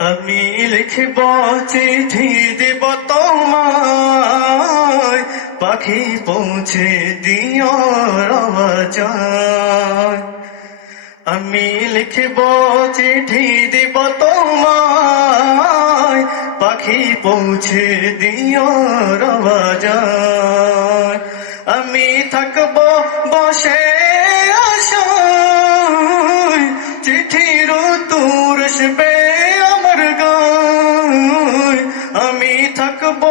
আমি লিখব চিঠি দেব তোমায়, পাখি পৌঁছে দিও রওজায়। আমি লিখব চিঠি দেব তোমায়, পাখি পৌঁছে দিও রওজায়। আমি থাকব বসে আশায়, চিঠির উত্তর আসবে আমার গায়। আমি থাকব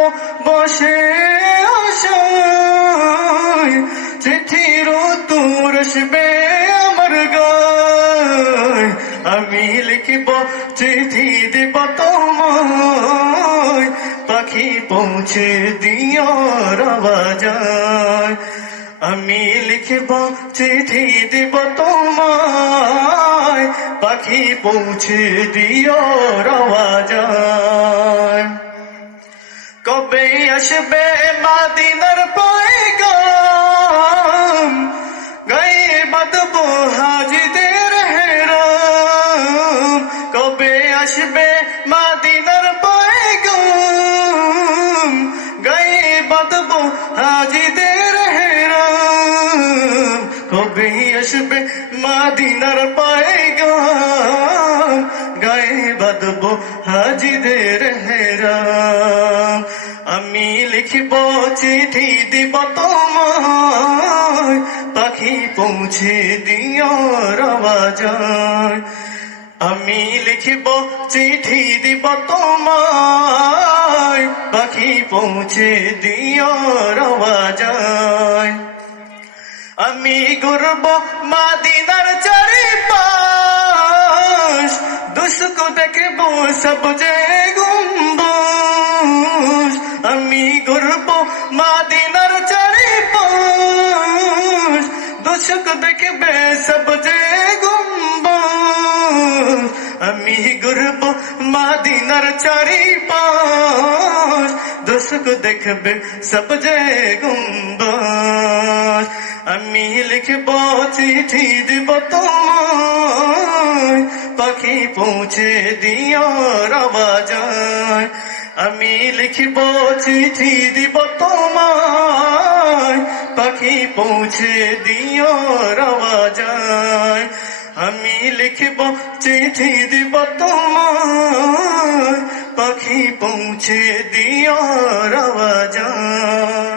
বসে আশায়, চিঠির উত্তর আসবে আমার গায়। আমি লিখব চিঠি দেব তোমায়, পাখি পৌঁছে দিও রওজায়। আমি লিখব চিঠি দেব তোমায়, পাখি পৌঁছে দিও রওজায়। কবে আসবে মদিনার পয়গাম, গায়ে বাঁধবো হাজিদের হেরাম। কবে আসবে মদিনার পয়গাম, গায়ে বাঁধবো হাজিদের হেরাম। কবে আসবে মদিনার পয়গাম, গায়ে বাঁধবো হাজিদের হেরাম। আমি লিখব চিঠি দিব তোমায়, পাখি পৌঁছে দিও রওজায়। আমি লিখব চিঠি দিব তোমায়, পাখি পৌঁছে দিও রওজায়। আমি ঘুরব মদিনার চারিপাশ, দুস্কু দেখব সবজে গম্বুজ। আমি ঘুরব মদিনার চারিপাশ, দুস্কু দেখবে সবজে গম্বুজ। আমি ঘুরব মদিনার চারিপাশ, দুস্কু দেখবে সবজে গম্বুজ। আমি লিখব চিঠি দিব তোমায়, পাখি পৌঁছে দিও রওজায়। আমি লিখব চিঠি দিব তোমায়, পাখি পৌঁছে দিও রওজায়। আমি লিখব চিঠি দিব তোমায়, পাখি পৌঁছে দিও রওজায়।